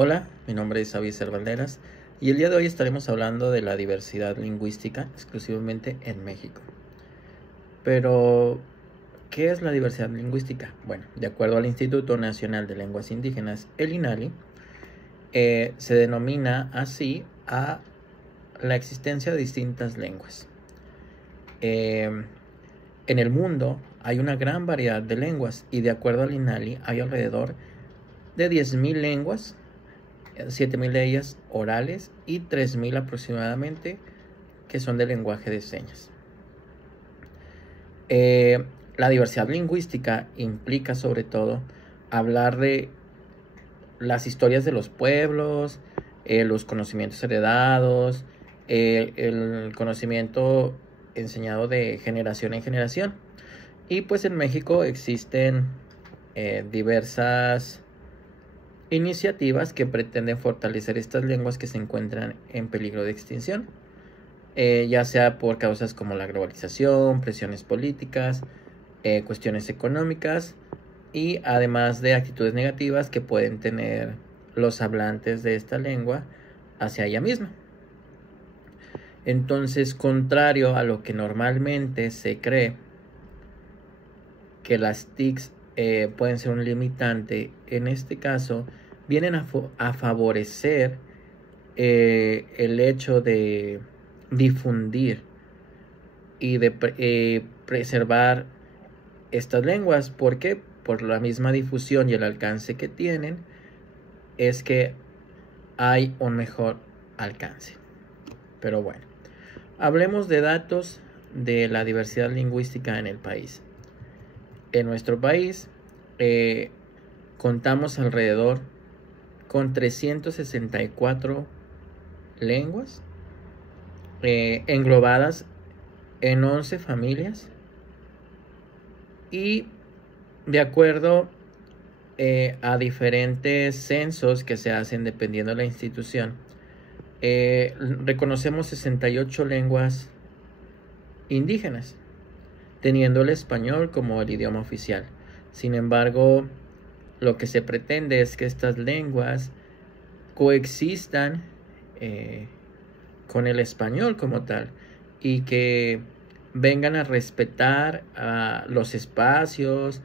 Hola, mi nombre es Abiser Valderas y el día de hoy estaremos hablando de la diversidad lingüística exclusivamente en México. Pero, ¿qué es la diversidad lingüística? Bueno, de acuerdo al Instituto Nacional de Lenguas Indígenas, el INALI, se denomina así a la existencia de distintas lenguas. En el mundo hay una gran variedad de lenguas y de acuerdo al INALI hay alrededor de 10.000 lenguas, 7.000 de ellas orales y 3.000 aproximadamente que son de lenguaje de señas. La diversidad lingüística implica sobre todo hablar de las historias de los pueblos, los conocimientos heredados, el conocimiento enseñado de generación en generación. Y pues en México existen diversas iniciativas que pretenden fortalecer estas lenguas que se encuentran en peligro de extinción, ya sea por causas como la globalización, presiones políticas, cuestiones económicas y además de actitudes negativas que pueden tener los hablantes de esta lengua hacia ella misma. Entonces, contrario a lo que normalmente se cree, que las TICs pueden ser un limitante, en este caso vienen a favorecer el hecho de difundir y de preservar estas lenguas. ¿Por qué? Por la misma difusión y el alcance que tienen es que hay un mejor alcance. Pero bueno, hablemos de datos de la diversidad lingüística en el país. En nuestro país contamos alrededor con 364 lenguas englobadas en 11 familias y de acuerdo a diferentes censos que se hacen dependiendo de la institución, reconocemos 68 lenguas indígenas, teniendo el español como el idioma oficial. Sin embargo, lo que se pretende es que estas lenguas coexistan con el español como tal y que vengan a respetar los espacios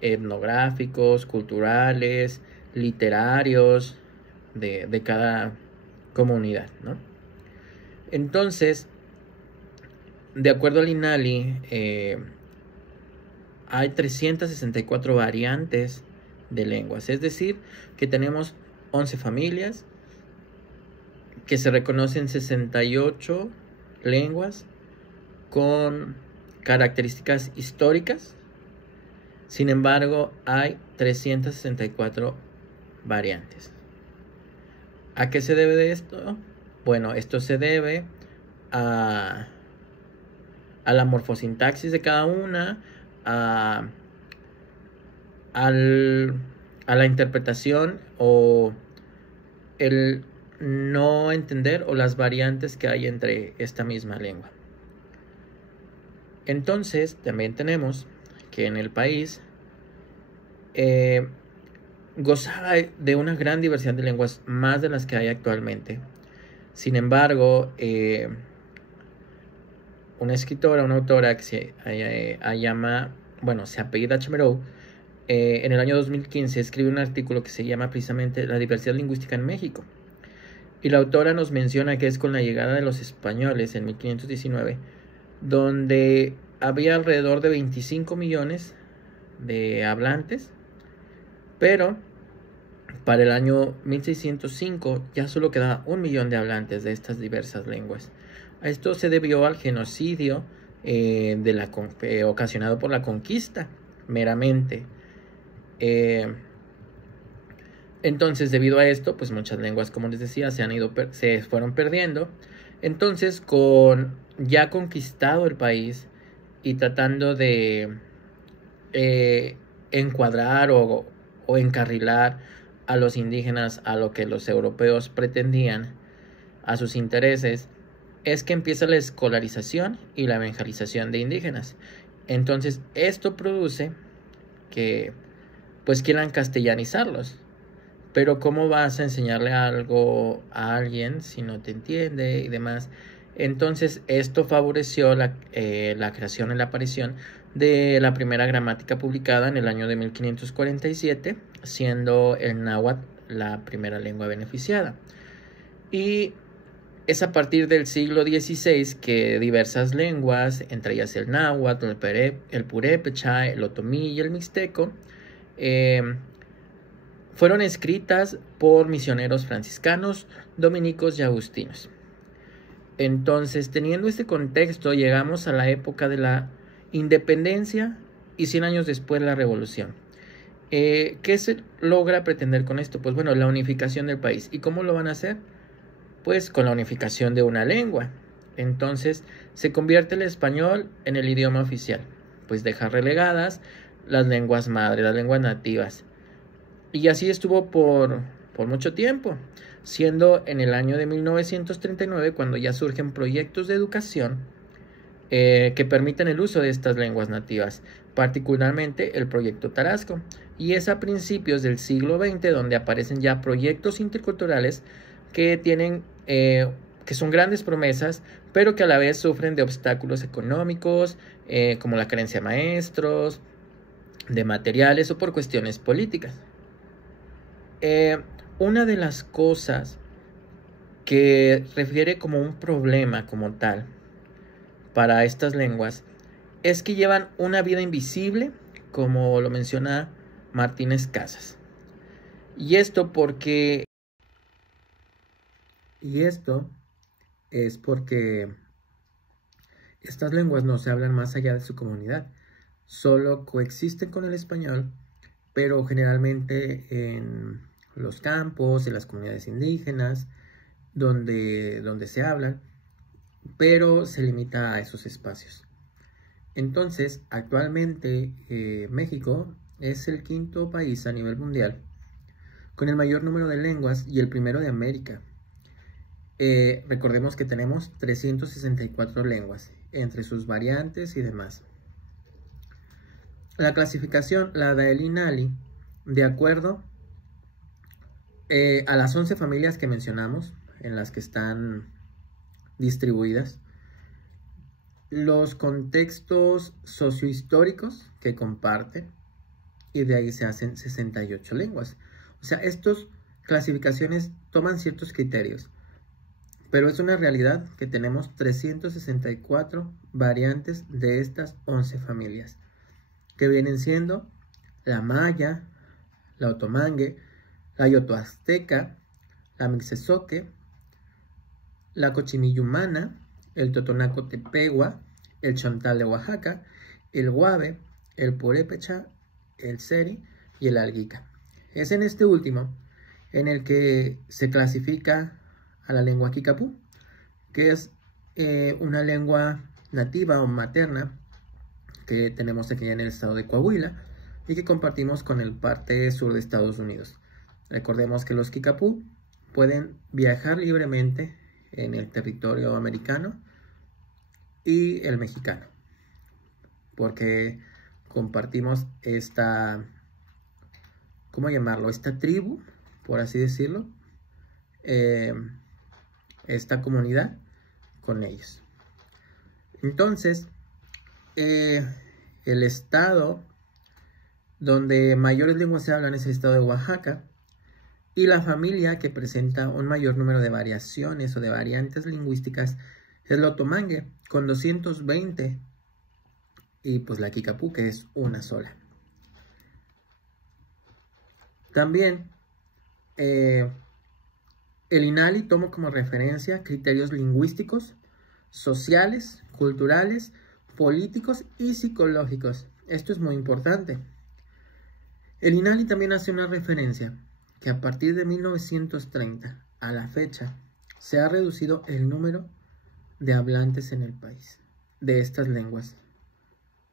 etnográficos, culturales, literarios de cada comunidad, ¿no? Entonces, de acuerdo al INALI, hay 364 variantes de lenguas, es decir, que tenemos 11 familias, que se reconocen 68 lenguas con características históricas. Sin embargo, hay 364 variantes. ¿A qué se debe de esto? Bueno, esto se debe a la morfosintaxis de cada una, a la interpretación o el no entender o las variantes que hay entre esta misma lengua. Entonces, también tenemos que en el país gozaba de una gran diversidad de lenguas, más de las que hay actualmente. Sin embargo, una escritora, una autora que se apellida Chamerou, en el año 2015 escribe un artículo que se llama precisamente La diversidad lingüística en México. Y la autora nos menciona que es con la llegada de los españoles en 1519, donde había alrededor de 25 millones de hablantes, pero para el año 1605 ya solo quedaba 1 millón de hablantes de estas diversas lenguas. A esto se debió al genocidio ocasionado por la conquista, meramente. Entonces, debido a esto, pues muchas lenguas, como les decía, se fueron perdiendo. Entonces, con ya conquistado el país y tratando de encuadrar o encarrilar a los indígenas a lo que los europeos pretendían, a sus intereses, es que empieza la escolarización y la evangelización de indígenas. Entonces, esto produce que pues quieran castellanizarlos, pero ¿cómo vas a enseñarle algo a alguien si no te entiende y demás? Entonces, esto favoreció la creación y la aparición de la primera gramática publicada en el año de 1547, siendo el náhuatl la primera lengua beneficiada. Y es a partir del siglo XVI que diversas lenguas, entre ellas el náhuatl, el purépecha, el otomí y el mixteco, fueron escritas por misioneros franciscanos, dominicos y agustinos. Entonces, teniendo este contexto, llegamos a la época de la independencia y 100 años después la revolución. ¿Qué se logra pretender con esto? Pues bueno, la unificación del país. ¿Y cómo lo van a hacer? Pues con la unificación de una lengua. Entonces, se convierte el español en el idioma oficial. Pues deja relegadas las lenguas madres, las lenguas nativas. Y así estuvo por mucho tiempo, siendo en el año de 1939 cuando ya surgen proyectos de educación que permiten el uso de estas lenguas nativas, particularmente el proyecto Tarasco. Y es a principios del siglo XX donde aparecen ya proyectos interculturales que tienen, que son grandes promesas, pero que a la vez sufren de obstáculos económicos, como la carencia de maestros, de materiales o por cuestiones políticas. Una de las cosas que refiere como un problema como tal para estas lenguas es que llevan una vida invisible, como lo menciona Martínez Casas. Y esto es porque estas lenguas no se hablan más allá de su comunidad, solo coexisten con el español, pero generalmente en los campos, en las comunidades indígenas, donde se hablan, pero se limita a esos espacios. Entonces, actualmente México es el quinto país a nivel mundial con el mayor número de lenguas y el primero de América. Recordemos que tenemos 364 lenguas, entre sus variantes y demás. La clasificación la da el INALI de acuerdo a las 11 familias que mencionamos, en las que están distribuidas, los contextos sociohistóricos que comparten, y de ahí se hacen 68 lenguas. O sea, estas clasificaciones toman ciertos criterios, pero es una realidad que tenemos 364 variantes de estas 11 familias, que vienen siendo la maya, la otomangue, la yotoazteca, la mixezoque, la cochinilla-humana, el totonaco tepehua, el chontal de Oaxaca, el guave, el purépecha, el seri y el alguica. Es en este último en el que se clasifica a la lengua kicapú, que es una lengua nativa o materna que tenemos aquí en el estado de Coahuila y que compartimos con el parte sur de Estados Unidos. Recordemos que los kicapú pueden viajar libremente en el territorio americano y el mexicano, porque compartimos esta, ¿cómo llamarlo? Esta tribu, por así decirlo, esta comunidad con ellos. Entonces, el estado donde mayores lenguas se hablan es el estado de Oaxaca, y la familia que presenta un mayor número de variaciones o de variantes lingüísticas es la otomangue, con 220, y pues la kicapú, que es una sola. También el INALI toma como referencia criterios lingüísticos, sociales, culturales, políticos y psicológicos. Esto es muy importante. El INALI también hace una referencia que a partir de 1930 a la fecha se ha reducido el número de hablantes en el país de estas lenguas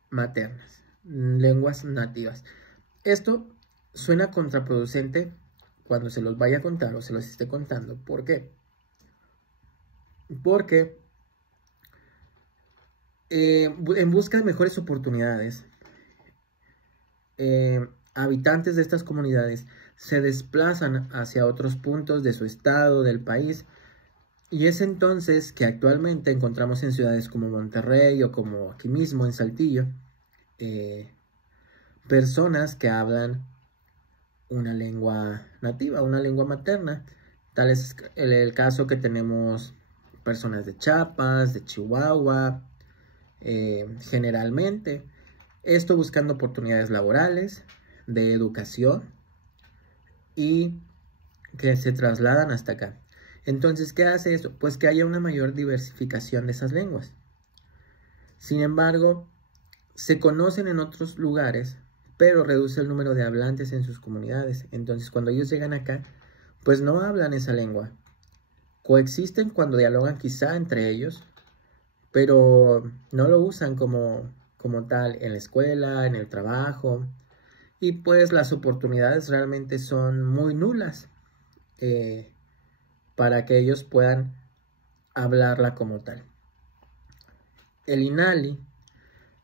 maternas, lenguas nativas. Esto suena contraproducente cuando se los vaya a contar o se los esté contando. ¿Por qué? Porque en busca de mejores oportunidades, habitantes de estas comunidades se desplazan hacia otros puntos de su estado, del país, y es entonces que actualmente encontramos en ciudades como Monterrey o como aquí mismo en Saltillo, personas que hablan una lengua nativa, una lengua materna. Tal es el caso que tenemos personas de Chiapas, de Chihuahua, generalmente. Esto buscando oportunidades laborales, de educación y que se trasladan hasta acá. Entonces, ¿qué hace esto? Pues que haya una mayor diversificación de esas lenguas. Sin embargo, se conocen en otros lugares, pero reduce el número de hablantes en sus comunidades. Entonces, cuando ellos llegan acá, pues no hablan esa lengua. Coexisten cuando dialogan quizá entre ellos, pero no lo usan como tal en la escuela, en el trabajo. Y pues las oportunidades realmente son muy nulas para que ellos puedan hablarla como tal. El INALI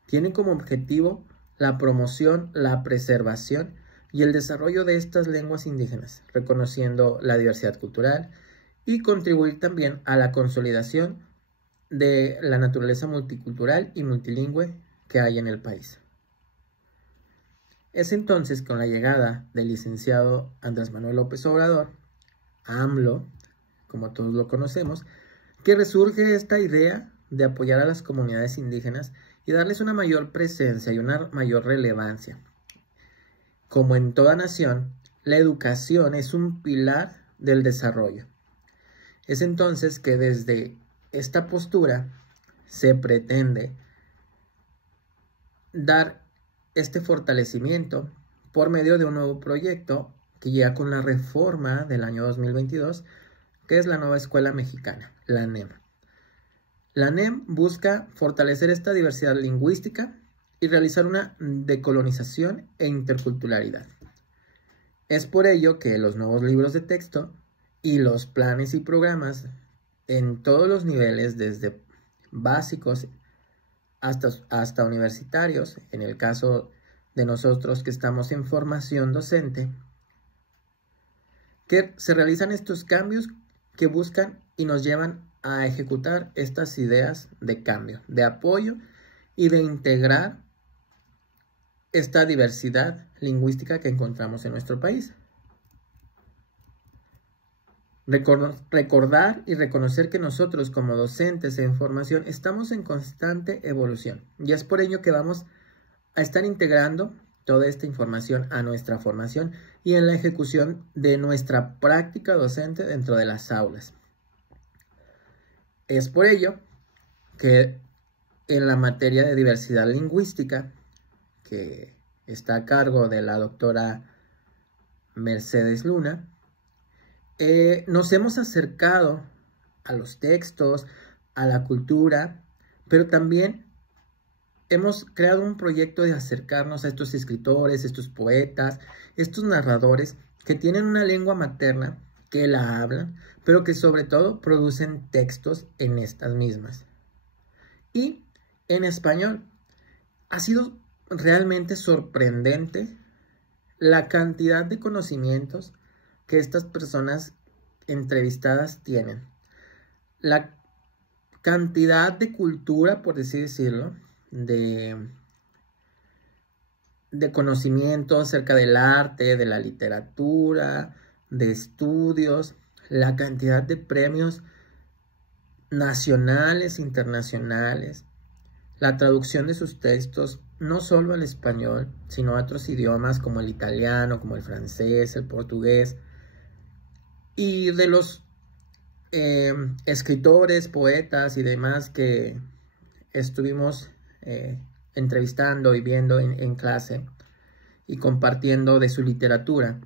tiene como objetivo la promoción, la preservación y el desarrollo de estas lenguas indígenas, reconociendo la diversidad cultural y contribuir también a la consolidación de la naturaleza multicultural y multilingüe que hay en el país. Es entonces con la llegada del licenciado Andrés Manuel López Obrador, AMLO, como todos lo conocemos, que resurge esta idea de apoyar a las comunidades indígenas y darles una mayor presencia y una mayor relevancia. Como en toda nación, la educación es un pilar del desarrollo. Es entonces que desde esta postura se pretende dar este fortalecimiento por medio de un nuevo proyecto que llega con la reforma del año 2022, que es la nueva escuela mexicana, la NEM. La NEM busca fortalecer esta diversidad lingüística y realizar una decolonización e interculturalidad. Es por ello que los nuevos libros de texto y los planes y programas en todos los niveles, desde básicos hasta universitarios, en el caso de nosotros que estamos en formación docente, que se realizan estos cambios que buscan y nos llevan a ejecutar estas ideas de cambio, de apoyo y de integrar esta diversidad lingüística que encontramos en nuestro país. Recordar y reconocer que nosotros como docentes en formación estamos en constante evolución y es por ello que vamos a estar integrando toda esta información a nuestra formación y en la ejecución de nuestra práctica docente dentro de las aulas. Es por ello que en la materia de diversidad lingüística, que está a cargo de la doctora Mercedes Luna, nos hemos acercado a los textos, a la cultura, pero también hemos creado un proyecto de acercarnos a estos escritores, estos poetas, estos narradores que tienen una lengua materna, que la hablan, pero que sobre todo producen textos en estas mismas. Y en español ha sido realmente sorprendente la cantidad de conocimientos que estas personas entrevistadas tienen. La cantidad de cultura, por así decirlo, de conocimiento acerca del arte, de la literatura, de estudios, la cantidad de premios nacionales, internacionales, la traducción de sus textos, no solo al español, sino a otros idiomas como el italiano, como el francés, el portugués, y de los escritores, poetas y demás que estuvimos entrevistando y viendo en clase y compartiendo de su literatura.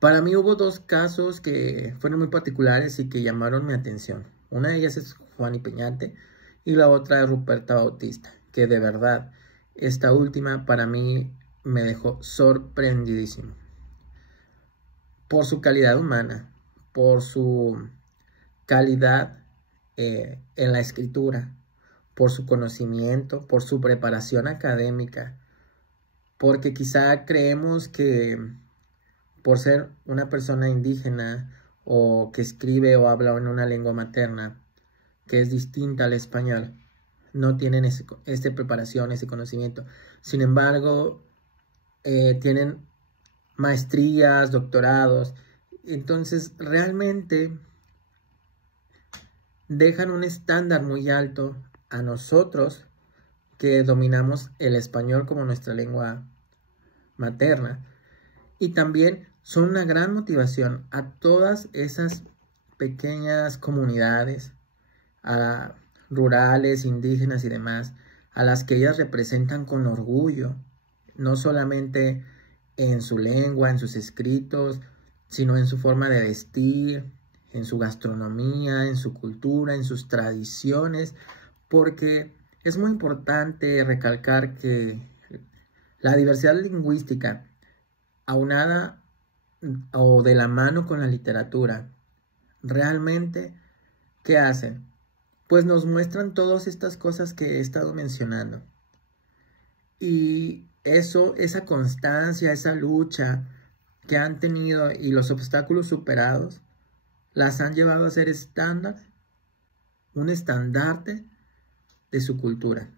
Para mí hubo dos casos que fueron muy particulares y que llamaron mi atención. Una de ellas es Juan y Peñate y la otra es Ruperta Bautista, que de verdad esta última para mí me dejó sorprendidísimo por su calidad humana, por su calidad en la escritura, por su conocimiento, por su preparación académica, porque quizá creemos que por ser una persona indígena o que escribe o habla en una lengua materna que es distinta al español, no tienen esta preparación, ese conocimiento. Sin embargo, tienen maestrías, doctorados. Entonces, realmente dejan un estándar muy alto a nosotros que dominamos el español como nuestra lengua materna. Y también son una gran motivación a todas esas pequeñas comunidades, rurales, indígenas y demás, a las que ellas representan con orgullo, no solamente en su lengua, en sus escritos, sino en su forma de vestir, en su gastronomía, en su cultura, en sus tradiciones, porque es muy importante recalcar que la diversidad lingüística, aunada o de la mano con la literatura, realmente, ¿qué hacen? Pues nos muestran todas estas cosas que he estado mencionando. Y eso, esa constancia, esa lucha que han tenido y los obstáculos superados, las han llevado a ser estándar, un estandarte de su cultura.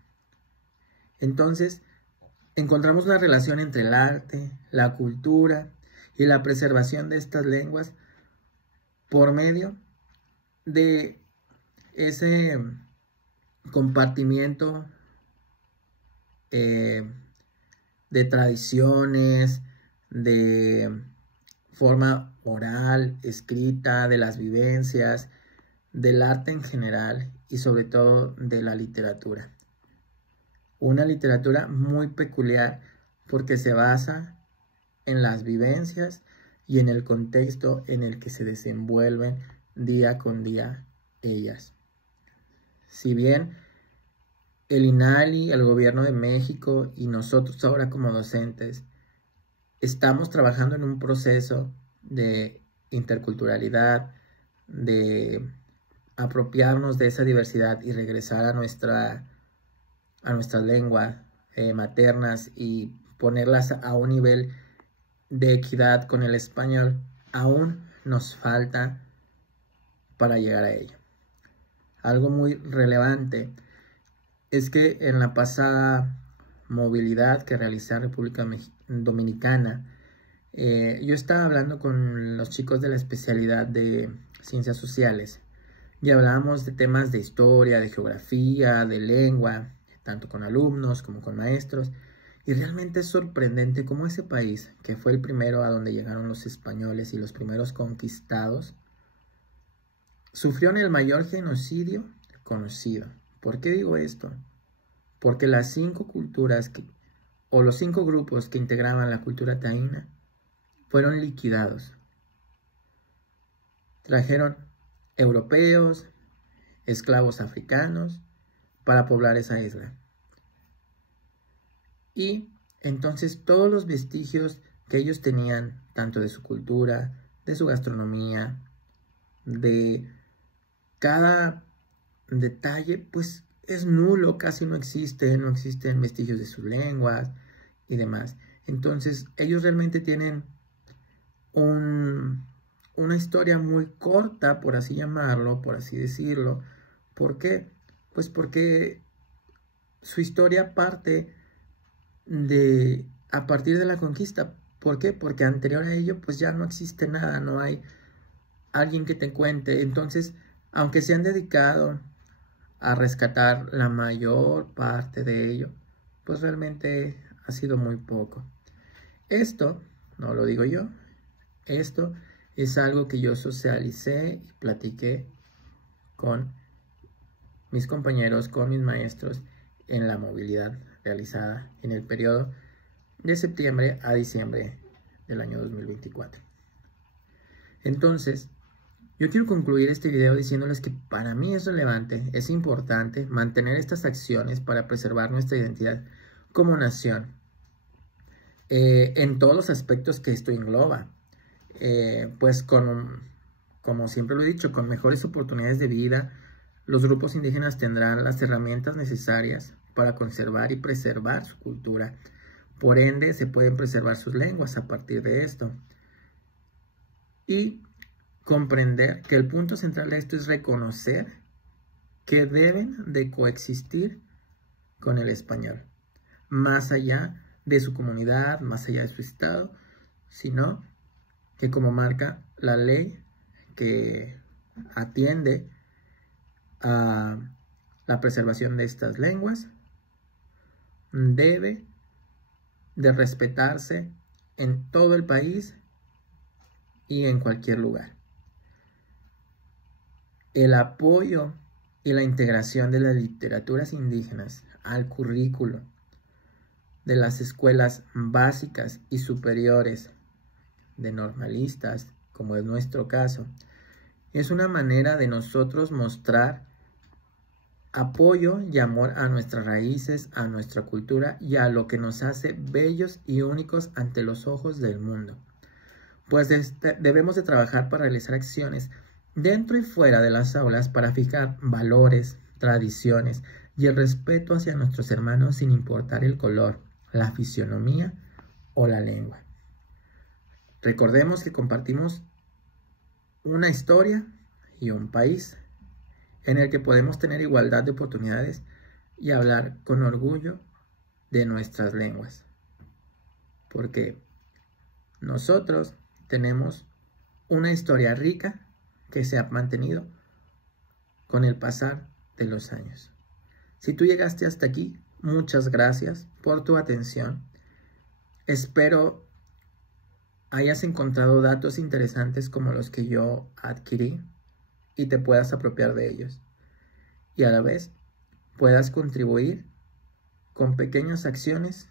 Entonces, encontramos una relación entre el arte, la cultura y la preservación de estas lenguas por medio de ese compartimiento de tradiciones, de forma oral, escrita, de las vivencias, del arte en general y sobre todo de la literatura. Una literatura muy peculiar porque se basa en las vivencias y en el contexto en el que se desenvuelven día con día ellas. Si bien el INALI, el gobierno de México y nosotros ahora como docentes estamos trabajando en un proceso de interculturalidad, de apropiarnos de esa diversidad y regresar a nuestras lenguas maternas y ponerlas a un nivel de equidad con el español, aún nos falta para llegar a ello. Algo muy relevante es que en la pasada movilidad que realicé en República Dominicana, yo estaba hablando con los chicos de la especialidad de Ciencias Sociales y hablábamos de temas de historia, de geografía, de lengua, tanto con alumnos como con maestros, y realmente es sorprendente cómo ese país, que fue el primero a donde llegaron los españoles y los primeros conquistados, sufrió el mayor genocidio conocido. ¿Por qué digo esto? Porque las 5 culturas o los 5 grupos que integraban la cultura taína fueron liquidados. Trajeron europeos, esclavos africanos para poblar esa isla. Y entonces todos los vestigios que ellos tenían, tanto de su cultura, de su gastronomía, de cada detalle, pues es nulo, casi no existen vestigios de sus lenguas y demás. Entonces ellos realmente tienen una historia muy corta, por así llamarlo, por así decirlo. ¿Por qué? Pues porque su historia parte a partir de la conquista. ¿Por qué? Porque anterior a ello pues ya no existe nada, no hay alguien que te cuente. Entonces, aunque se han dedicado a rescatar la mayor parte de ello, pues realmente ha sido muy poco. Esto no lo digo yo, esto es algo que yo socialicé y platiqué con mis compañeros, con mis maestros en la movilidad realizada en el periodo de septiembre a diciembre del año 2024. Entonces, yo quiero concluir este video diciéndoles que para mí es relevante, es importante mantener estas acciones para preservar nuestra identidad como nación en todos los aspectos que esto engloba. Pues como siempre lo he dicho, con mejores oportunidades de vida, los grupos indígenas tendrán las herramientas necesarias para conservar y preservar su cultura, Por ende, se pueden preservar sus lenguas a partir de esto. Y comprender que el punto central de esto es reconocer que deben de coexistir con el español, más allá de su comunidad, más allá de su estado, sino que, como marca la ley que atiende a la preservación de estas lenguas, debe de respetarse en todo el país y en cualquier lugar. El apoyo y la integración de las literaturas indígenas al currículo de las escuelas básicas y superiores de normalistas, como es nuestro caso, es una manera de nosotros mostrar apoyo y amor a nuestras raíces, a nuestra cultura y a lo que nos hace bellos y únicos ante los ojos del mundo. Pues debemos de trabajar para realizar acciones dentro y fuera de las aulas para fijar valores, tradiciones y el respeto hacia nuestros hermanos sin importar el color, la fisionomía o la lengua. Recordemos que compartimos una historia y un país en el que podemos tener igualdad de oportunidades y hablar con orgullo de nuestras lenguas. Porque nosotros tenemos una historia rica que se ha mantenido con el pasar de los años. Si tú llegaste hasta aquí, muchas gracias por tu atención. Espero hayas encontrado datos interesantes como los que yo adquirí y te puedas apropiar de ellos. Y a la vez puedas contribuir con pequeñas acciones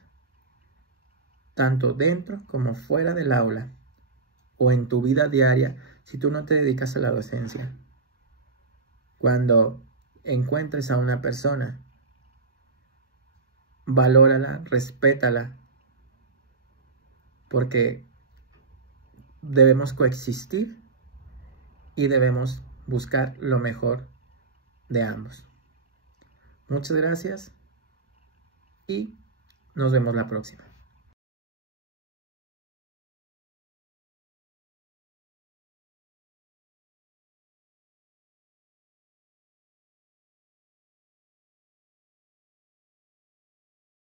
tanto dentro como fuera del aula o en tu vida diaria si tú no te dedicas a la docencia. Cuando encuentres a una persona, valórala, respétala, porque debemos coexistir y debemos buscar lo mejor de ambos. Muchas gracias y nos vemos la próxima.